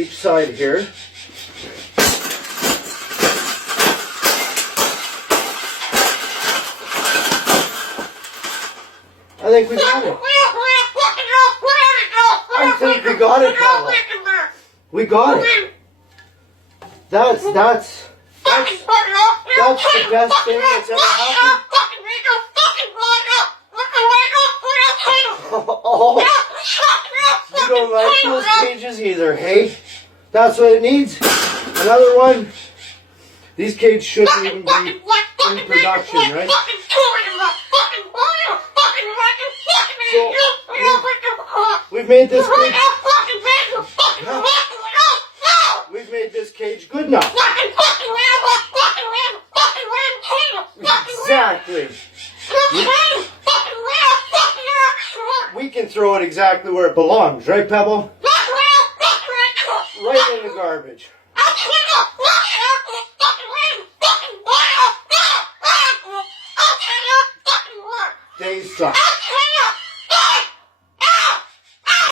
Each side here. I think we got it. I think we got it, Pavel. We got it. That's the best thing that's ever happened. Oh, you don't like those cages either, hey? That's what it needs. Another one. These cages shouldn't even be in production, right? So, we've made this cage. We've made this cage good enough. Exactly. We can throw it exactly where it belongs, right, Pebble? Right in the garbage. They suck.